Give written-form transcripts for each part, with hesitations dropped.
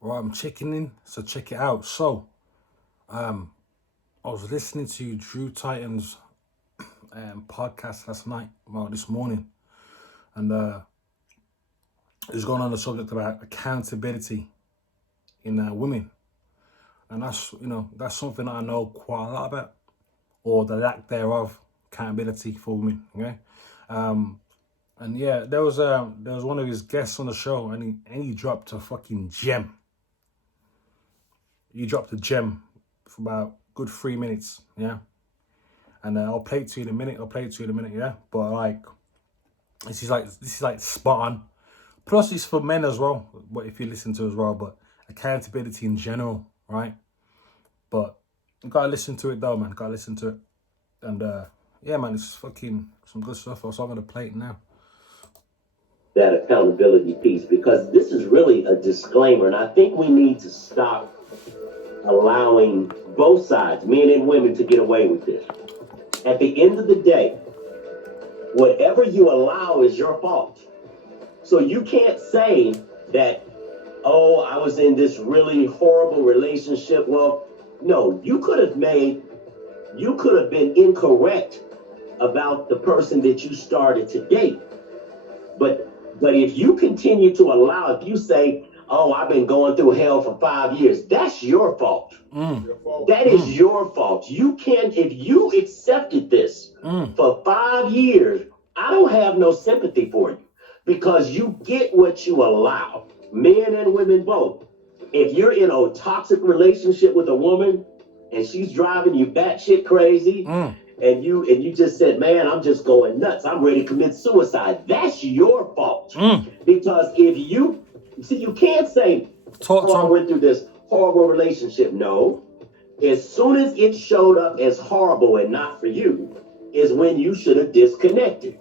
Right, I'm checking in, so check it out. So, I was listening to Drew Titan's podcast last night, well, this morning, and he's going on the subject about accountability in women, and that's something that I know quite a lot about, or the lack thereof, accountability for women. Okay, and yeah, there was one of his guests on the show, and he dropped a fucking gem. He dropped a gem for about good 3 minutes. Yeah. And I'll play it to you in a minute. Yeah. But like, this is like spot on. Plus, it's for men as well. But if you listen to it as well, but accountability in general, right? But you gotta listen to it though, man. Gotta listen to it. And yeah, man, it's fucking some good stuff. So I'm gonna play it now. That accountability piece, because this is really a disclaimer, and I think we need to stop allowing both sides, men and women, to get away with this. At the end of the day, whatever you allow is your fault. So you can't say that, oh, I was in this really horrible relationship. Well, no, you could have been incorrect about the person that you started to date. But if you continue to allow, if you say, oh, I've been going through hell for 5 years, that's your fault. That is your fault. You can't, if you accepted this for 5 years, I don't have no sympathy for you, because you get what you allow, men and women both. If you're in a toxic relationship with a woman and she's driving you batshit crazy, and you just said, man, I'm just going nuts, I'm ready to commit suicide, that's your fault. Because if you see, you can't say, I went through this horrible relationship. No, as soon as it showed up as horrible and not for you is when you should have disconnected.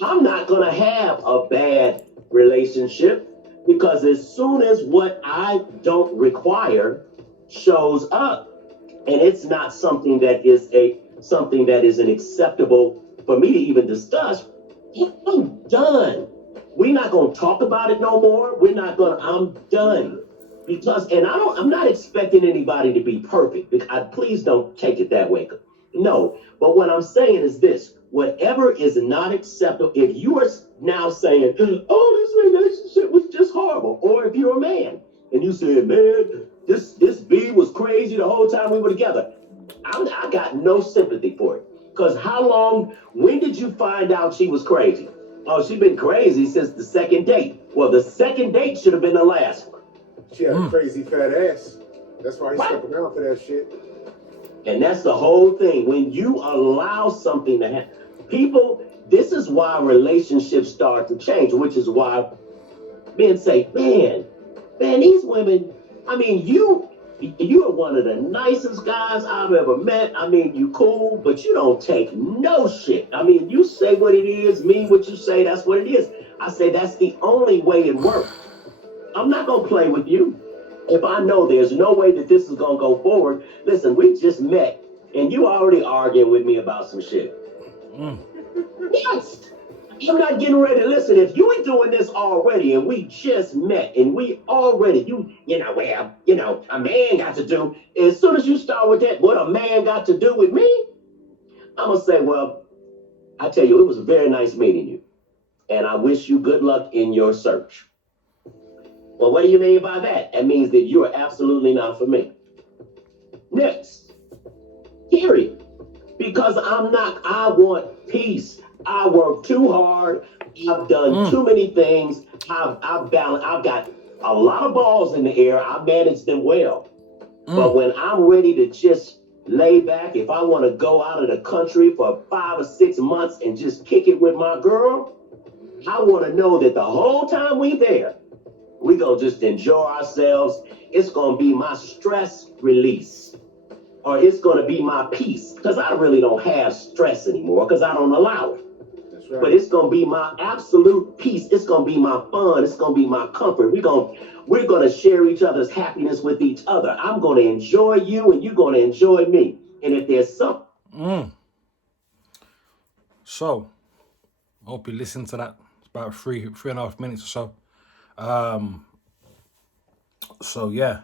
I'm not going to have a bad relationship, because as soon as what I don't require shows up, and it's not something that isn't acceptable for me to even discuss, I'm done. We're not going to talk about it no more. I'm done. Because, and I'm not expecting anybody to be perfect. Please don't take it that way. No, but what I'm saying is this: whatever is not acceptable, if you are now saying, oh, this relationship was just horrible, or if you're a man and you said, man, this B was crazy the whole time we were together, I got no sympathy for it. Because when did you find out she was crazy? Oh, she's been crazy since the second date. Well, the second date should have been the last one. She had a crazy fat ass. That's why he stuck around for that shit. And that's the whole thing. When you allow something to happen, this is why relationships start to change, which is why men say, man, these women, I mean, you are one of the nicest guys I've ever met. I mean, you cool, but you don't take no shit. I mean, you say what it is, mean what you say, that's what it is. I say that's the only way it works. I'm not going to play with you. If I know there's no way that this is going to go forward, listen, we just met, and you already arguing with me about some shit. Yes. I'm not getting ready to listen. If you ain't doing this already, and we just met, and we already, a man got to do, as soon as you start with that, what a man got to do with me, I'm going to say, well, I tell you, it was very nice meeting you, and I wish you good luck in your search. Well, what do you mean by that? That means that you are absolutely not for me. Next. Period. Because I want peace. I work too hard. I've done too many things. I've got a lot of balls in the air. I manage them well. But when I'm ready to just lay back, if I want to go out of the country for 5 or 6 months and just kick it with my girl, I want to know that the whole time we there, we gonna just enjoy ourselves. It's gonna be my stress release, or it's gonna be my peace, because I really don't have stress anymore because I don't allow it. That's right. But it's gonna be my absolute peace. It's gonna be my fun. It's gonna be my comfort. We're gonna share each other's happiness with each other. I'm gonna enjoy you, and you're gonna enjoy me. And if there's something, So, I hope you listen to that. It's about 3.5 minutes or so. So yeah.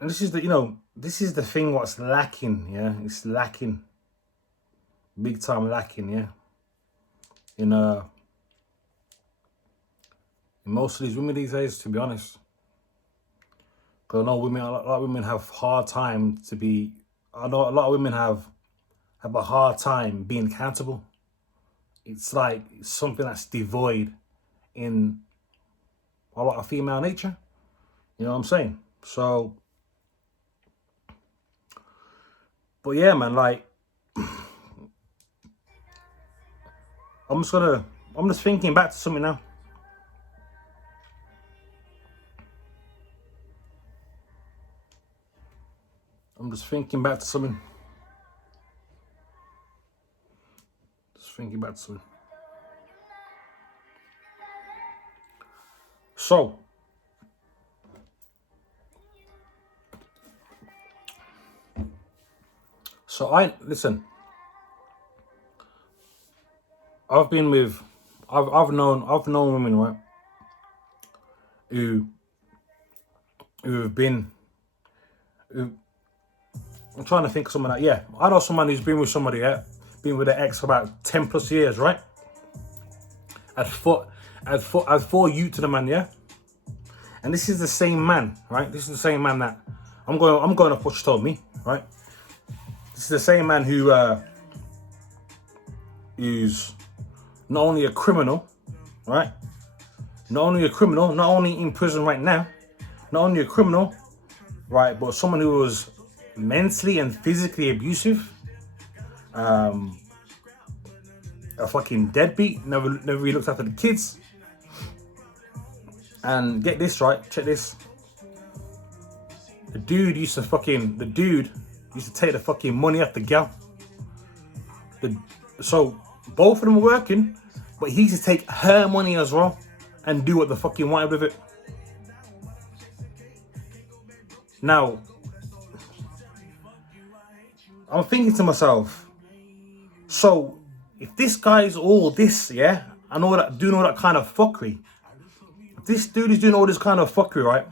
And this is the thing what's lacking, yeah? It's lacking. Big time lacking, yeah? In most of these women these days, to be honest. Because I know a lot of women have hard time I know a lot of women have a hard time being accountable. It's like something that's devoid in a lot of female nature. You know what I'm saying? So, but yeah, man, like, I'm just thinking back to something now. I'm just thinking back to something. So, listen, I've known women, right, who have been, I'm trying to think of someone I know someone who's been with somebody, been with their ex for about 10 plus years, right? Had four youth to the man, yeah? And this is the same man, right? This is the same man that, I'm going off what you told me, right? This is the same man who's not only a criminal, right? Not only in prison right now, not only a criminal, right, but someone who was mentally and physically abusive, a fucking deadbeat, never really looked after the kids. And get this, right, check this. The dude used to take the fucking money off the gal. So both of them were working, but he used to take her money as well and do what the fuck he wanted with it. Now, I'm thinking to myself, so if this guy's all this, yeah, and all that, doing all that kind of fuckery, if this dude is doing all this kind of fuckery, right,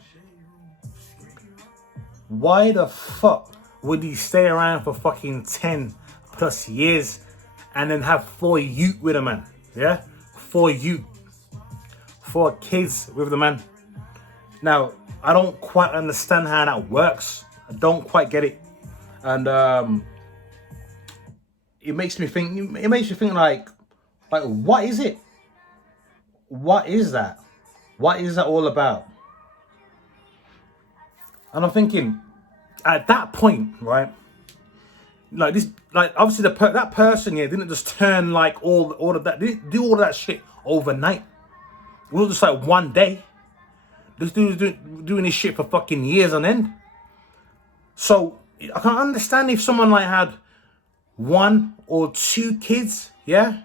why the fuck would he stay around for fucking 10 plus years and then have 4 youth with a man? Yeah? 4 kids with the man. Now, I don't quite understand how that works. I don't quite get it. And it makes me think like what is it? What is that? What is that all about? And I'm thinking, at that point, right? Like this, like obviously that person here didn't just turn like all of that, didn't do all of that shit overnight. It was just like one day. This dude was doing this shit for fucking years on end. So I can understand if someone like had 1 or 2 kids, yeah,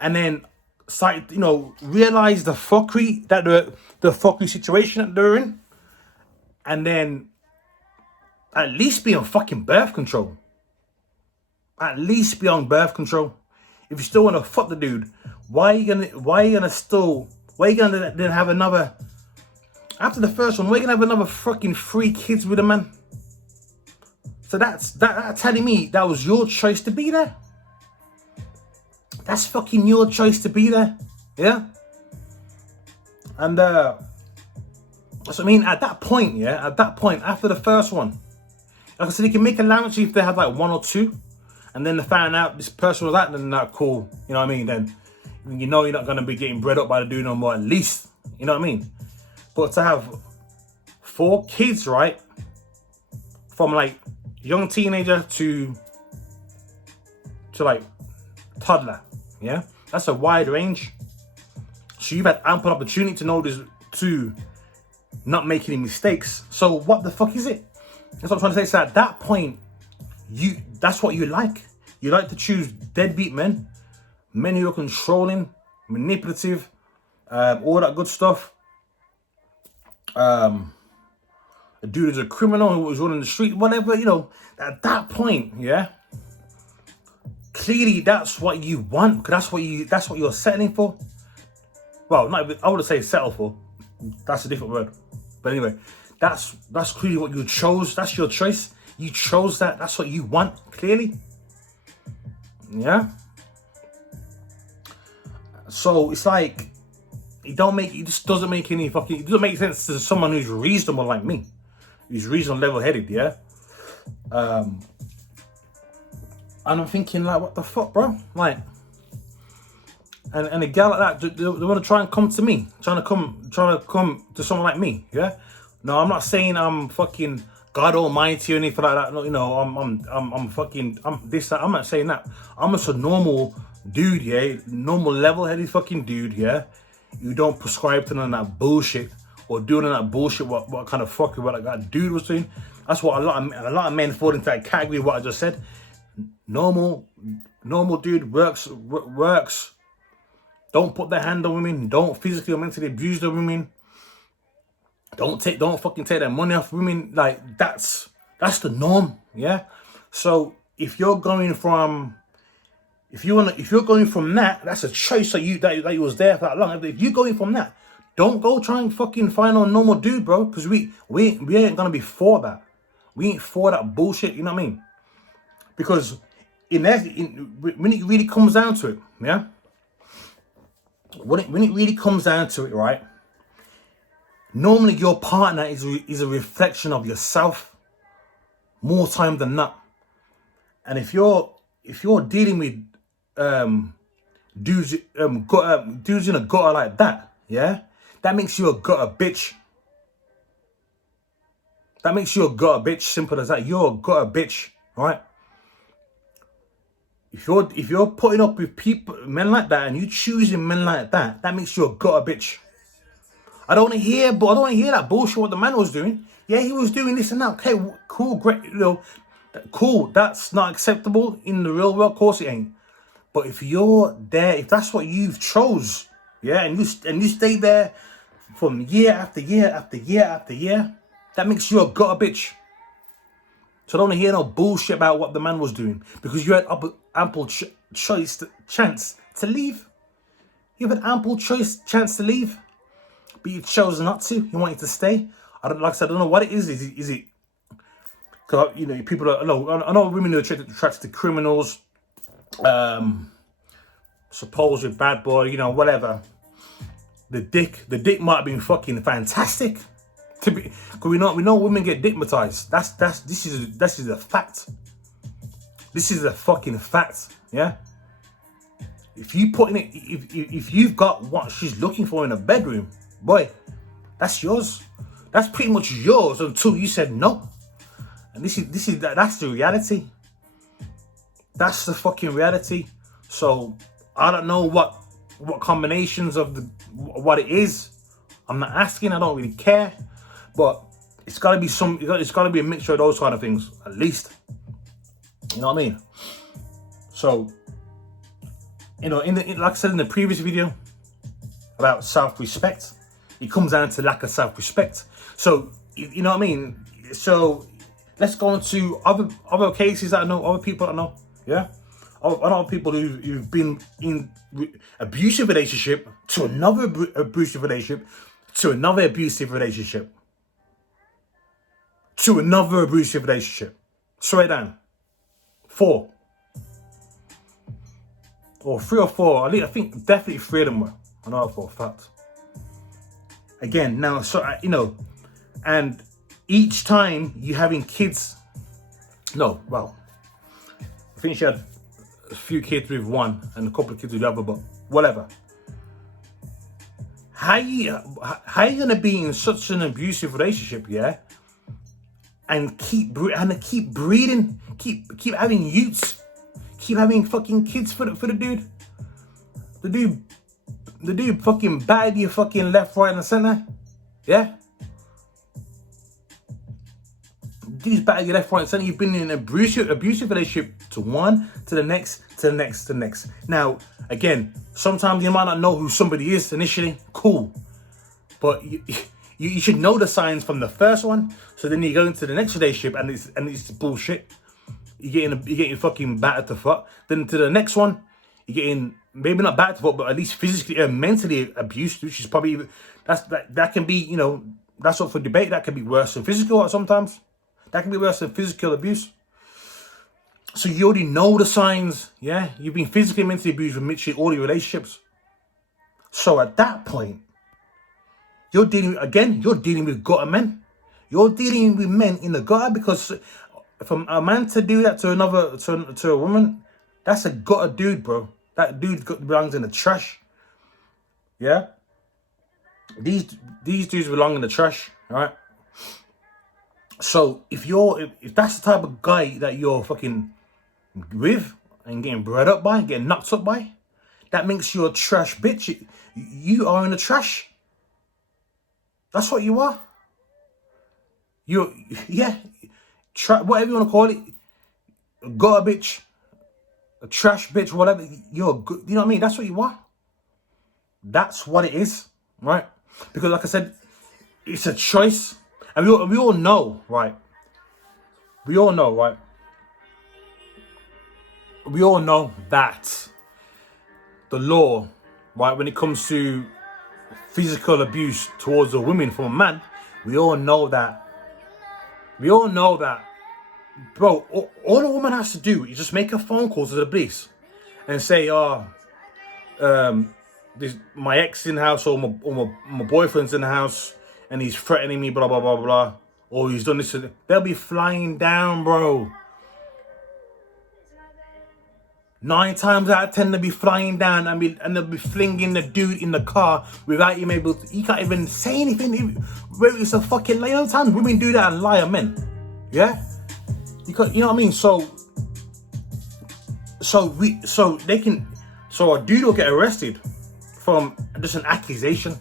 and then started, realize the fuckery that the fucking situation that they're in, and then at least be on fucking birth control. At least be on birth control. If you still want to fuck the dude, why are you gonna then have another, after the first one, why are you gonna have another fucking 3 kids with a man? So that's telling me that was your choice to be there. That's fucking your choice to be there. Yeah? And so I mean, at that point, after the first one, like I said, you can make allowance if they had like 1 or 2, and then they found out this person was that, then that cool. You know what I mean? Then you're not gonna be getting bred up by the dude no more, at least. You know what I mean? But to have 4 kids, right? From like young teenager to like toddler, yeah? That's a wide range. So you've had ample opportunity to know this, to not make any mistakes. So what the fuck is it? That's what I'm trying to say. So at that point, that's what you like. You like to choose deadbeat men who are controlling, manipulative, all that good stuff. A dude is a criminal who was running the street, whatever, at that point, yeah. Clearly that's what you want, because that's what you're settling for. Well, not even, I wouldn't say settle for. That's a different word. But anyway, that's clearly what you chose. That's your choice. You chose that. That's what you want, clearly. Yeah. So it's like it just doesn't make sense to someone who's reasonable like me, who's reasonable, level-headed, yeah. And I'm thinking like, what the fuck, bro? Like, and a gal like that, they want to try and come to me, trying to come to someone like me, yeah. No, I'm not saying I'm fucking God Almighty or anything like that. No, you know, I'm this, that. I'm not saying that. I'm just a normal dude, yeah, normal level-headed fucking dude, yeah. You don't prescribe to none of that bullshit or doing that bullshit. What kind of fuckery what that dude was doing? That's what a lot of men fall into that category. What I just said. Normal dude works. Don't put their hand on women. Don't physically or mentally abuse the women. Don't fucking take their money off women. Like that's the norm, yeah. So if you're going from that, that's a choice that you was there for that long. If you're going from that, don't go try and fucking find a normal dude, bro. Because we ain't gonna be for that. We ain't for that bullshit. You know what I mean? Because when it really comes down to it, yeah. When it really comes down to it, right? Normally, your partner is a reflection of yourself more time than not. And if you're dealing with dudes in a gutter like that, yeah, that makes you a gutter bitch. That makes you a gutter bitch. Simple as that. You're a gutter bitch, right? If you're putting up with men like that, and you choosing men like that, that makes you a gutter bitch. I don't want to hear that bullshit what the man was doing. Yeah, he was doing this and that. Okay, cool, great, you know, cool. That's not acceptable in the real world. Of course it ain't. But if you're there, if that's what you've chose, yeah, and you stay there from year after year after year after year, that makes you a gutter bitch. So I don't want to hear no bullshit about what the man was doing, because you had ample chance to leave. You had ample chance to leave, but you chose not to. You wanted to stay. Like I said, I don't know what it is. Is it? Because you know, people are. I know women are attracted to criminals. Supposed bad boy, you know, whatever. The dick might have been fucking fantastic. Because we know women get dickmatized. This is a fact. This is a fucking fact, yeah. If you put in it, if you've got what she's looking for in a bedroom, boy, that's yours. That's pretty much yours until you said no. And that's the reality. That's the fucking reality. So I don't know what combinations of what it is. I'm not asking. I don't really care. But it's gotta be it's gotta be a mixture of those kind of things, at least. You know what I mean? So, you know, like I said in the previous video about self-respect, it comes down to lack of self-respect. So, you know what I mean? So let's go into other cases that I know, other people I know, yeah? I know people who've been in abusive relationship to another abusive relationship to another abusive relationship to another abusive relationship. Straight down. 4. Or 3 or 4. I think definitely 3 of them were. I know for a fact. Again, now, so you know, and each time you having kids. No, well, I think she had a few kids with one and a couple of kids with the other, but whatever. How you gonna be in such an abusive relationship, yeah? And keep breeding, keep having youths, keep having fucking kids for the dude. The dude fucking battered you fucking left, right, and center, yeah. Dude's battered you left, right, and center. You've been in an abusive relationship to one, to the next, to the next, to the next. Now, again, sometimes you might not know who somebody is initially. Cool, but you should know the signs from the first one. So then you go into the next relationship and it's bullshit. You're getting fucking battered to fuck. Then to the next one, you're getting maybe not battered to fuck, but at least physically and mentally abused, which is probably That can be, you know, that's up for debate. That can be worse than physical sometimes. That can be worse than physical abuse. So you already know the signs, yeah? You've been physically, mentally abused with literally all your relationships. So at that point, you're dealing with gutter men. You're dealing with men in the gutter, because from a man to do that to to a woman, that's a gutter dude, bro. That dude belongs in the trash. Yeah? These dudes belong in the trash, all right? So if that's the type of guy that you're fucking with and getting bred up by, getting knocked up by, that makes you a trash bitch. You are in the trash. That's what you are. Whatever you want to call it, a gutter bitch, a trash bitch, whatever. You're good. You know what I mean? That's what you are. That's what it is, right? Because like I said, it's a choice, and we all know, right? We all know, right? We all know that the law, right, when it comes to physical abuse towards a woman from a man, we all know that, bro, all a woman has to do is just make a phone call to the police and say, this my ex in the house, or my boyfriend's in the house and he's threatening me, blah, blah, blah, blah, or he's done this. They'll be flying down, bro. 9 times out of 10, they'll be flying down and they'll be flinging the dude in the car without him able to, he can't even say anything. It's a fucking lie. You know, times women do that and lie on men. Yeah? You know what I mean? So a dude will get arrested from just an accusation.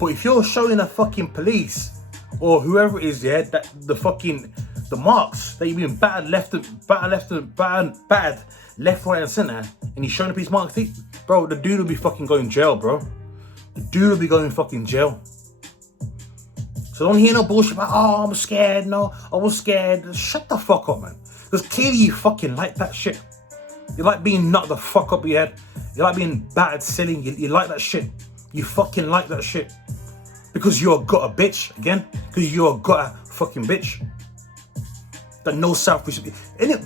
But if you're showing the fucking police or whoever it is, yeah, that the marks that you've been battered left, right, and center, and he's showing up his marks, bro, the dude will be fucking going jail, bro. The dude will be going fucking jail. So don't hear no bullshit about, oh, I'm scared, no, I was scared. Shut the fuck up, man. Because clearly you fucking like that shit. You like being knocked the fuck up your head. You like being battered silly. You like that shit. You fucking like that shit. Because you're a gutter bitch, again. Because you're a gutter fucking bitch. That no self-respect.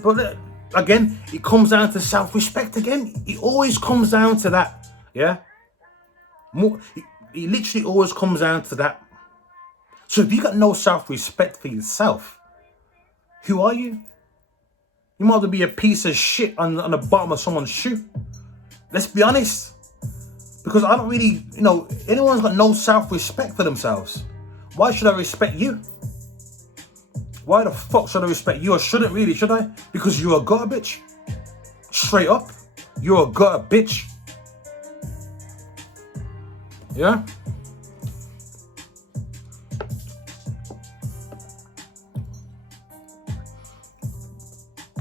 But again, it comes down to self-respect again. It always comes down to that. Yeah? It literally always comes down to that. So if you got no self-respect for yourself, who are you? You might as well be a piece of shit on the bottom of someone's shoe. Let's be honest. Because I don't really, anyone's got no self-respect for themselves. Why should I respect you? Why the fuck should I respect you? I shouldn't really, should I? Because you're a gutter bitch. Straight up. You're a gutter bitch. Yeah?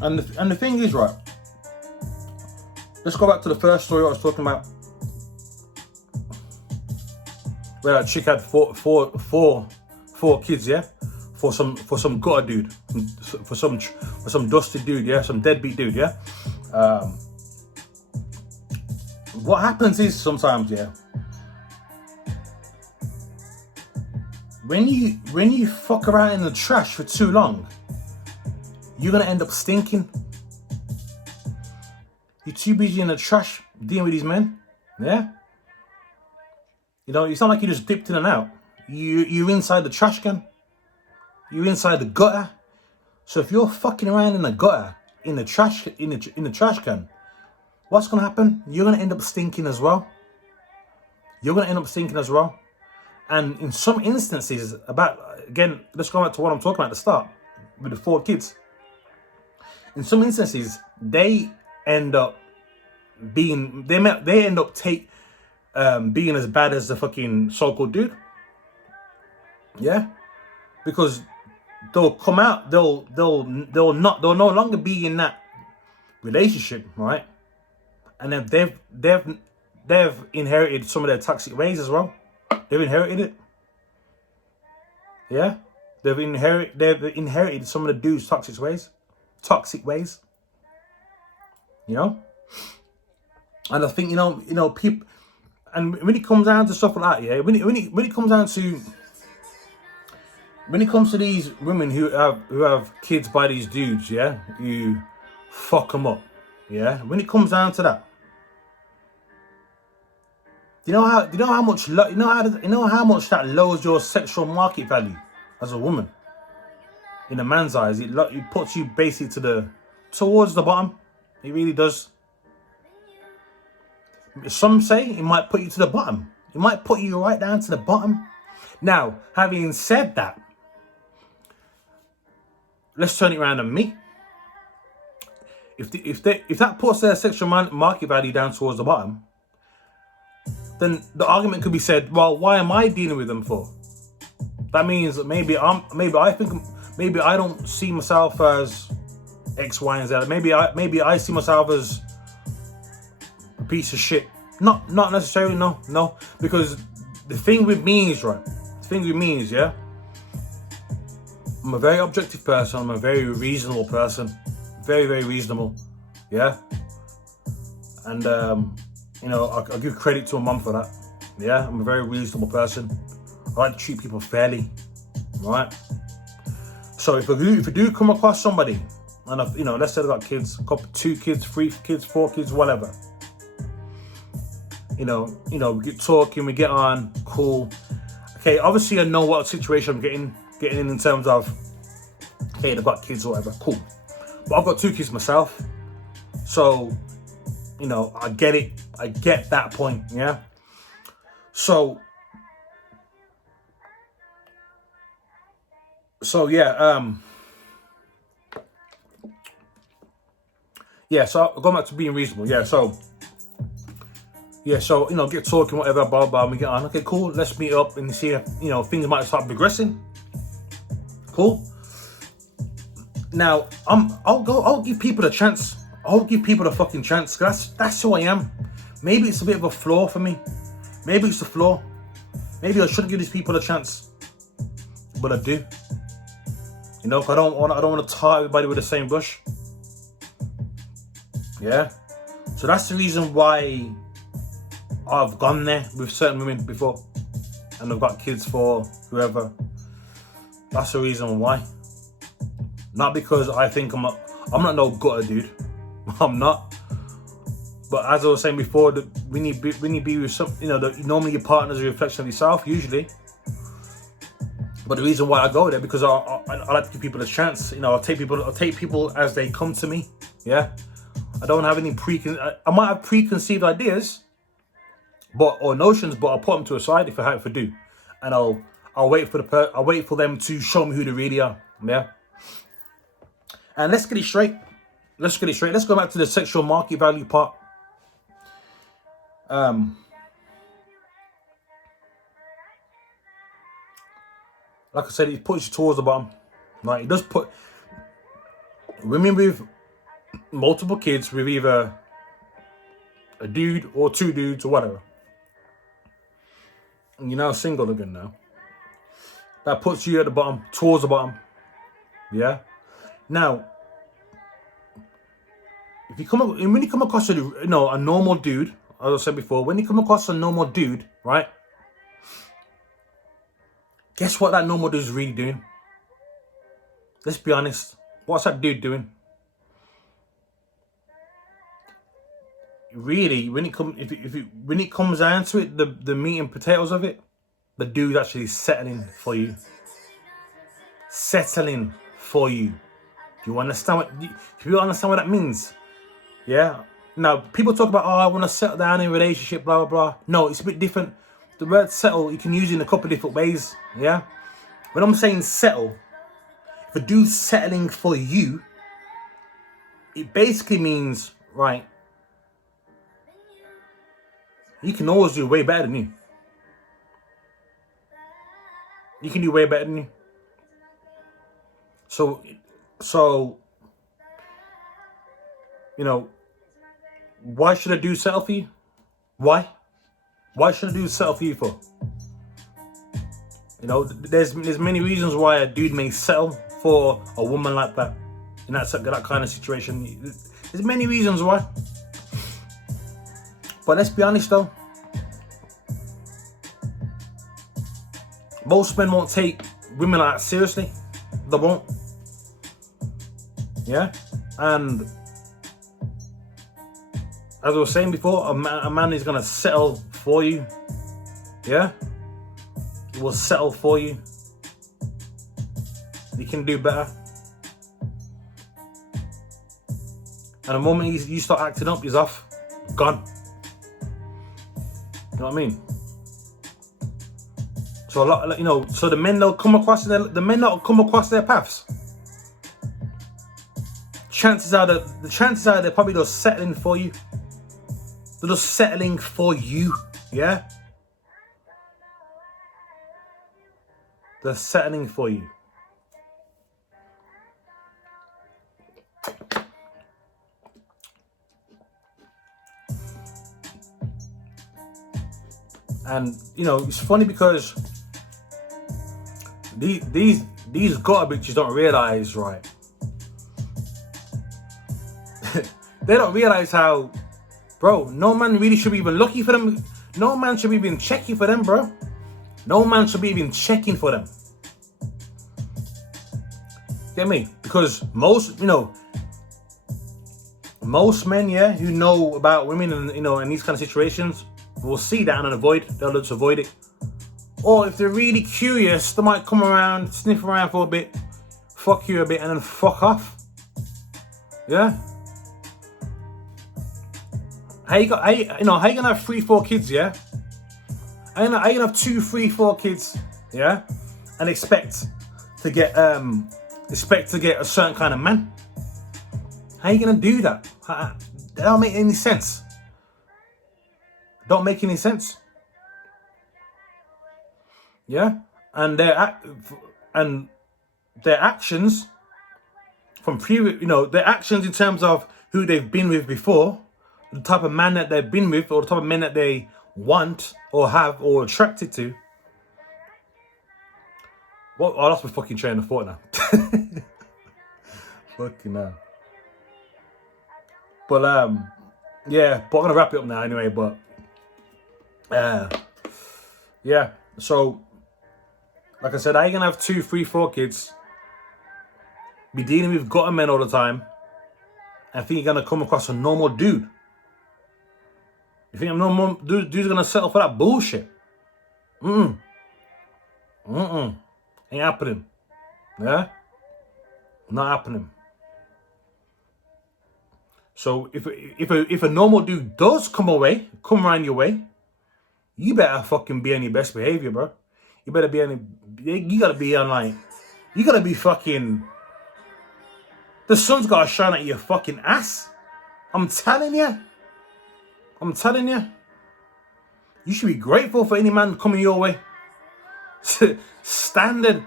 And the thing is, right, let's go back to the first story I was talking about, where that chick had four kids, yeah, for some gutter dude, for some dusty dude, yeah, some deadbeat dude, yeah. What happens is sometimes, yeah, when you fuck around in the trash for too long, you're gonna end up stinking. You're too busy in the trash dealing with these men, yeah? It's not like you just dipped in and out. You're inside the trash can. You're inside the gutter. So if you're fucking around in the gutter, in the trash can, what's gonna happen? You're gonna end up stinking as well. And in some instances, again, let's go back to what I'm talking about at the start, with the 4 kids. In some instances, they end up being being as bad as the fucking so-called dude. Yeah, because they'll come out, they'll no longer be in that relationship, right? And then they've inherited some of their toxic ways as well. They've inherited it. Yeah, they've inherited some of the dude's toxic ways. And I think, people, And when it comes down to stuff like that, yeah, when it comes down to, when it comes to these women who have kids by these dudes, yeah, you fuck them up, yeah. When it comes down to that, you know how much that lowers your sexual market value as a woman in a man's eyes. It puts you basically towards the bottom. It really does. Some say it might put you to the bottom. It might put you right down to the bottom. Now, having said that, let's turn it around on me. If that puts their sexual market value down towards the bottom, then the argument could be said, well, why am I dealing with them for? That means that maybe I don't see myself as X, Y, and Z. Maybe I see myself as a piece of shit. Not necessarily, no. Because the thing with me is, yeah, I'm a very objective person. I'm a very reasonable person. Very, very reasonable. Yeah. And, I give credit to my mum for that. Yeah, I'm a very reasonable person. I like to treat people fairly. Right? So if I do come across somebody, and let's say I've got kids, 2 kids, 3 kids, 4 kids, whatever. We get talking, we get on, cool. Okay, obviously I know what situation I'm getting in terms of, okay, they've got kids or whatever, cool. But I've got 2 kids myself, so I get it. I get that point, yeah. So yeah, so going back to being reasonable, yeah. So get talking, whatever, blah blah, and we get on. Okay, cool. Let's meet up and see if things might start progressing. Cool. Now I'll give people a chance. I'll give people a fucking chance. That's who I am. Maybe it's a bit of a flaw for me. Maybe it's a flaw. Maybe I shouldn't give these people a chance, but I do. I don't want to tie everybody with the same brush. Yeah. So that's the reason why I've gone there with certain women before, and I've got kids for whoever. That's the reason why. Not because I think I'm not no gutter dude. I'm not. But as I was saying before, when you be with some, normally your partner's a reflection of yourself, usually. But the reason why I go there, because I like to give people a chance. I'll take people as they come to me. Yeah. I don't have any I might have preconceived ideas, or notions, but I'll put them to a side if I do, and I'll wait for them to show me who they really are. Yeah. And let's get it straight. Let's go back to the sexual market value part. Like I said, it puts you towards the bottom. Right? It does put women with multiple kids with either a dude or 2 dudes or whatever. And you're now single again now. That puts you at the bottom, towards the bottom. Yeah? Now, when you come across a normal dude, as I said before, when you come across a normal dude, right? Guess what that normal dude is really doing? Let's be honest. What's that dude doing? Really, when it comes down to it, the meat and potatoes of it, the dude's actually settling for you. Settling for you. Do you understand what that means? Yeah. Now, people talk about, I want to settle down in a relationship, blah, blah, blah. No, it's a bit different. The word settle, you can use it in a couple of different ways. Yeah. When I'm saying settle, if a dude's settling for you, it basically means, right, you can always do way better than you. You can do way better than you. So, why should a dude settle for you? Why? Why should a dude settle for you for? There's many reasons why a dude may settle for a woman like that, in that kind of situation. There's many reasons why. But let's be honest though. Most men won't take women like that seriously. They won't. Yeah? And as I was saying before, a man is going to settle for you. Yeah? He will settle for you. He can do better. And the moment you start acting up, he's off. Gone. You know what I mean? So a lot, you know, so the men that come across their paths, chances are they're probably just settling for you. They're just settling for you, yeah? They're settling for you. And you know, it's funny because these gutter bitches don't realize, right? They don't realize how, bro, no man really should be even looking for them. No man should be even checking for them, bro. No man should be even checking for them. Get me? Because most men, yeah, who know about women and, you know, in these kind of situations will see that and avoid. They'll just avoid it. Or if they're really curious, they might come around, sniff around for a bit, fuck you a bit, and then fuck off. Yeah? How you gonna have 3-4 kids, yeah? How you gonna have 2-3-4 kids, yeah? And expect to get a certain kind of man? How you gonna do that? That don't make any sense. Don't make any sense. Yeah? And their actions from previous, you know, their actions in terms of who they've been with before, the type of man that they've been with, or the type of men that they want or have or attracted to. Well, I lost my fucking train of thought now. Fucking hell. But yeah, but I'm gonna wrap it up now anyway. But yeah. So, like I said, I ain't gonna have 2, 3, 4 kids. Be dealing with gutter men all the time. I think you're gonna come across a normal dude. You think a normal dude's gonna settle for that bullshit? Ain't happening. Yeah? Not happening. So if a normal dude does come around your way, you better fucking be on your best behavior, bro. You better be on. You gotta be on, like, you gotta be fucking. The sun's gotta shine at your fucking ass. I'm telling you. You should be grateful for any man coming your way. Standard,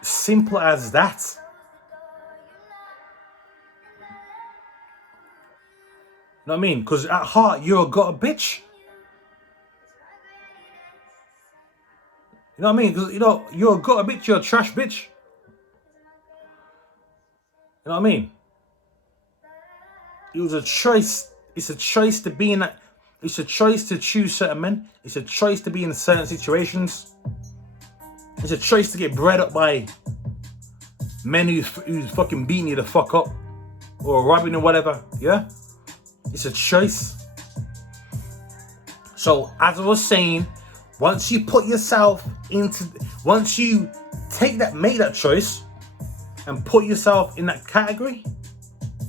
simple as that. You know what I mean? Because at heart, you're a gutter bitch. You know what I mean? Because, you know, you're a gutter bitch, you're a trash bitch. You know what I mean? It was a choice. It's a choice to be in that. It's a choice to choose certain men. It's a choice to be in certain situations. It's a choice to get bred up by men who's fucking beating you the fuck up. Or robbing or whatever. Yeah? It's a choice. So, as I was saying, once you make that choice and put yourself in that category,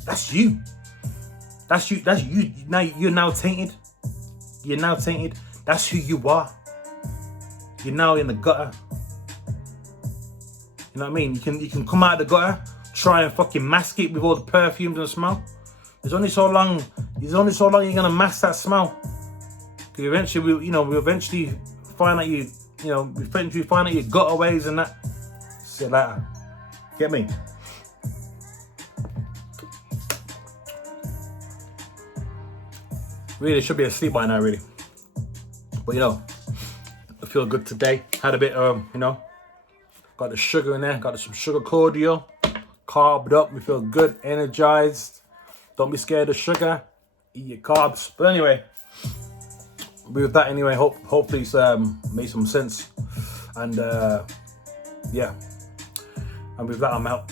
that's you. That's you. Now you're now tainted. You're now tainted. That's who you are. You're now in the gutter. You know what I mean? You can come out of the gutter, try and fucking mask it with all the perfumes and smell. There's only so long you're gonna mask that smell. Because eventually we eventually find out you find out your gutter ways and that. See you later. Get me? Really should be asleep by now, really. But I feel good today. Had a bit got the sugar in there, got some sugar cordial, carved up. We feel good, energized. Don't be scared of sugar. Eat your carbs. But anyway, with that anyway, hopefully it's made some sense. And yeah, and with that I'm out.